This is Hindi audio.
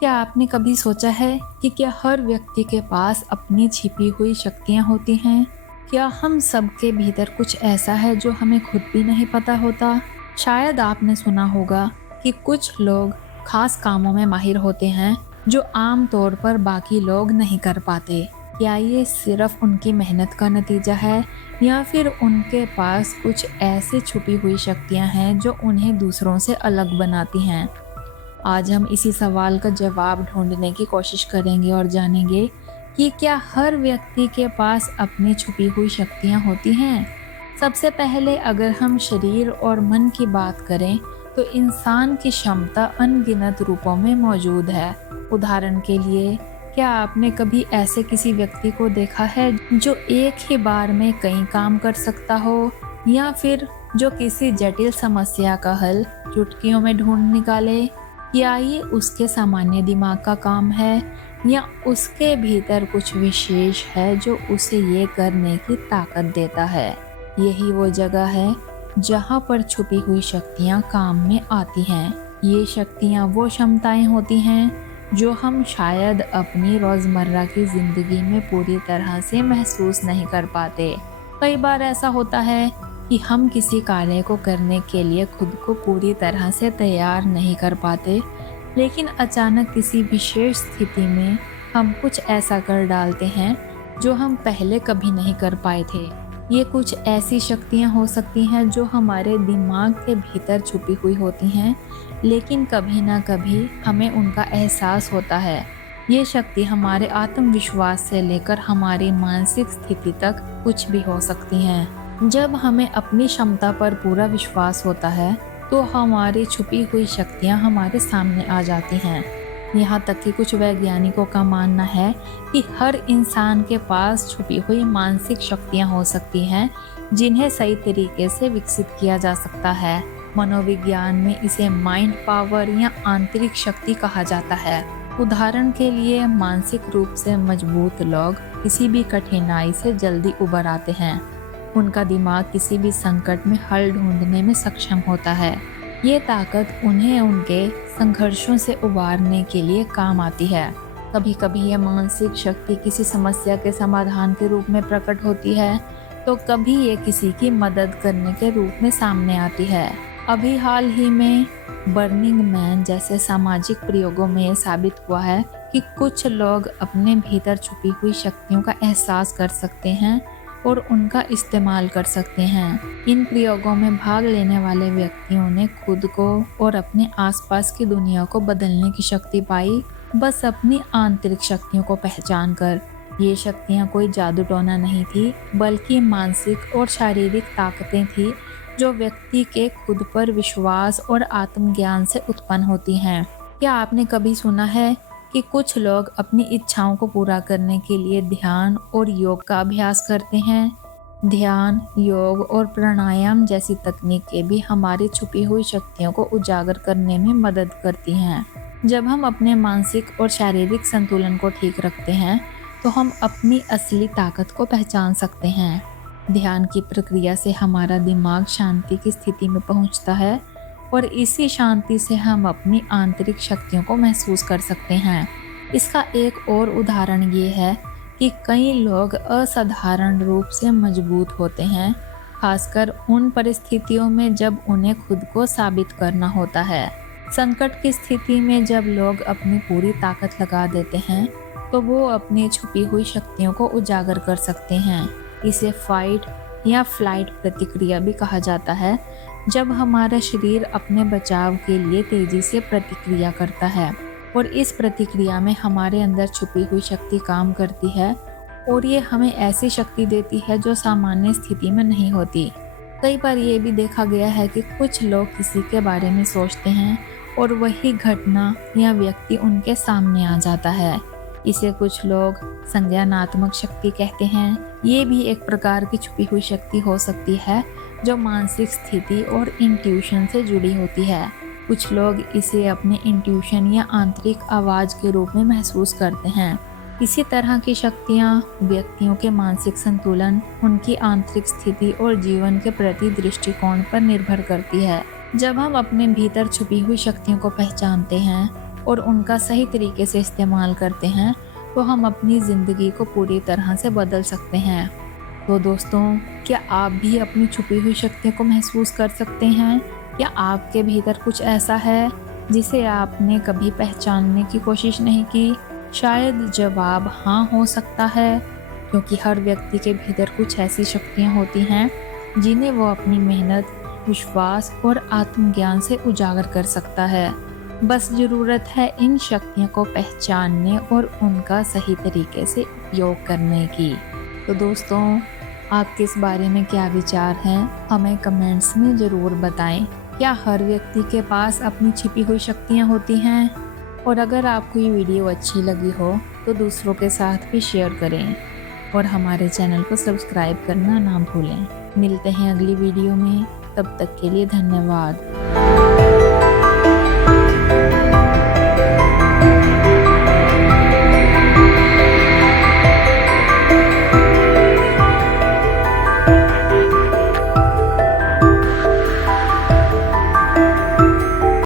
क्या आपने कभी सोचा है कि क्या हर व्यक्ति के पास अपनी छिपी हुई शक्तियाँ होती हैं? क्या हम सबके भीतर कुछ ऐसा है जो हमें खुद भी नहीं पता होता? शायद आपने सुना होगा कि कुछ लोग खास कामों में माहिर होते हैं जो आम तौर पर बाकी लोग नहीं कर पाते। क्या ये सिर्फ उनकी मेहनत का नतीजा है या फिर उनके पास कुछ ऐसी छुपी हुई शक्तियाँ हैं जो उन्हें दूसरों से अलग बनाती हैं? आज हम इसी सवाल का जवाब ढूंढने की कोशिश करेंगे और जानेंगे कि क्या हर व्यक्ति के पास अपनी छुपी हुई शक्तियाँ होती हैं। सबसे पहले अगर हम शरीर और मन की बात करें तो इंसान की क्षमता अनगिनत रूपों में मौजूद है। उदाहरण के लिए, क्या आपने कभी ऐसे किसी व्यक्ति को देखा है जो एक ही बार में कई काम कर सकता हो, या फिर जो किसी जटिल समस्या का हल चुटकियों में ढूंढ निकाले? क्या ये उसके सामान्य दिमाग का काम है या उसके भीतर कुछ विशेष है जो उसे ये करने की ताकत देता है? यही वो जगह है जहाँ पर छुपी हुई शक्तियाँ काम में आती हैं। ये शक्तियाँ वो क्षमताएं होती हैं जो हम शायद अपनी रोज़मर्रा की ज़िंदगी में पूरी तरह से महसूस नहीं कर पाते। कई बार ऐसा होता है कि हम किसी कार्य को करने के लिए खुद को पूरी तरह से तैयार नहीं कर पाते, लेकिन अचानक किसी विशेष स्थिति में हम कुछ ऐसा कर डालते हैं जो हम पहले कभी नहीं कर पाए थे। ये कुछ ऐसी शक्तियाँ हो सकती हैं जो हमारे दिमाग के भीतर छुपी हुई होती हैं, लेकिन कभी ना कभी हमें उनका एहसास होता है। ये शक्ति हमारे आत्मविश्वास से लेकर हमारी मानसिक स्थिति तक कुछ भी हो सकती हैं। जब हमें अपनी क्षमता पर पूरा विश्वास होता है तो हमारी छुपी हुई शक्तियाँ हमारे सामने आ जाती हैं। यहाँ तक कि कुछ वैज्ञानिकों का मानना है कि हर इंसान के पास छुपी हुई मानसिक शक्तियाँ हो सकती हैं जिन्हें सही तरीके से विकसित किया जा सकता है। मनोविज्ञान में इसे माइंड पावर या आंतरिक शक्ति कहा जाता है। उदाहरण के लिए, मानसिक रूप से मजबूत लोग किसी भी कठिनाई से जल्दी उबर आते हैं। उनका दिमाग किसी भी संकट में हल ढूंढने में सक्षम होता है। ये ताकत उन्हें उनके संघर्षों से उबारने के लिए काम आती है। कभी कभी यह मानसिक शक्ति किसी समस्या के समाधान के रूप में प्रकट होती है, तो कभी ये किसी की मदद करने के रूप में सामने आती है। अभी हाल ही में बर्निंग मैन जैसे सामाजिक प्रयोगों में ये साबित हुआ है कि कुछ लोग अपने भीतर छुपी हुई शक्तियों का एहसास कर सकते हैं और उनका इस्तेमाल कर सकते हैं। इन प्रयोगों में भाग लेने वाले व्यक्तियों ने खुद को और अपने आसपास की दुनिया को बदलने की शक्ति पाई, बस अपनी आंतरिक शक्तियों को पहचान कर। ये शक्तियाँ कोई जादू टोना नहीं थी, बल्कि मानसिक और शारीरिक ताकतें थी जो व्यक्ति के खुद पर विश्वास और आत्मज्ञान से उत्पन्न होती हैं। क्या आपने कभी सुना है कि कुछ लोग अपनी इच्छाओं को पूरा करने के लिए ध्यान और योग का अभ्यास करते हैं? ध्यान, योग और प्राणायाम जैसी तकनीकें भी हमारी छुपी हुई शक्तियों को उजागर करने में मदद करती हैं। जब हम अपने मानसिक और शारीरिक संतुलन को ठीक रखते हैं तो हम अपनी असली ताकत को पहचान सकते हैं। ध्यान की प्रक्रिया से हमारा दिमाग शांति की स्थिति में पहुंचता है और इसी शांति से हम अपनी आंतरिक शक्तियों को महसूस कर सकते हैं। इसका एक और उदाहरण ये है कि कई लोग असाधारण रूप से मजबूत होते हैं, खासकर उन परिस्थितियों में जब उन्हें खुद को साबित करना होता है। संकट की स्थिति में जब लोग अपनी पूरी ताकत लगा देते हैं तो वो अपनी छुपी हुई शक्तियों को उजागर कर सकते हैं। इसे फाइट या फ्लाइट प्रतिक्रिया भी कहा जाता है, जब हमारा शरीर अपने बचाव के लिए तेजी से प्रतिक्रिया करता है और इस प्रतिक्रिया में हमारे अंदर छुपी हुई शक्ति काम करती है और ये हमें ऐसी शक्ति देती है जो सामान्य स्थिति में नहीं होती। कई बार ये भी देखा गया है कि कुछ लोग किसी के बारे में सोचते हैं और वही घटना या व्यक्ति उनके सामने आ जाता है। इसे कुछ लोग संज्ञानात्मक शक्ति कहते हैं। ये भी एक प्रकार की छुपी हुई शक्ति हो सकती है जो मानसिक स्थिति और इंट्यूशन से जुड़ी होती है। कुछ लोग इसे अपने इंट्यूशन या आंतरिक आवाज़ के रूप में महसूस करते हैं। इसी तरह की शक्तियाँ व्यक्तियों के मानसिक संतुलन, उनकी आंतरिक स्थिति और जीवन के प्रति दृष्टिकोण पर निर्भर करती है। जब हम अपने भीतर छुपी हुई शक्तियों को पहचानते हैं और उनका सही तरीके से इस्तेमाल करते हैं तो हम अपनी ज़िंदगी को पूरी तरह से बदल सकते हैं। तो दोस्तों, क्या आप भी अपनी छुपी हुई शक्तियों को महसूस कर सकते हैं? क्या आपके भीतर कुछ ऐसा है जिसे आपने कभी पहचानने की कोशिश नहीं की? शायद जवाब हाँ हो सकता है, क्योंकि हर व्यक्ति के भीतर कुछ ऐसी शक्तियाँ होती हैं जिन्हें वो अपनी मेहनत, विश्वास और आत्मज्ञान से उजागर कर सकता है। बस ज़रूरत है इन शक्तियों को पहचानने और उनका सही तरीके से उपयोग करने की। तो दोस्तों, आपके इस बारे में क्या विचार हैं? हमें कमेंट्स में ज़रूर बताएं। क्या हर व्यक्ति के पास अपनी छिपी हुई शक्तियाँ होती हैं? और अगर आपको ये वीडियो अच्छी लगी हो तो दूसरों के साथ भी शेयर करें और हमारे चैनल को सब्सक्राइब करना ना भूलें। मिलते हैं अगली वीडियो में, तब तक के लिए धन्यवाद।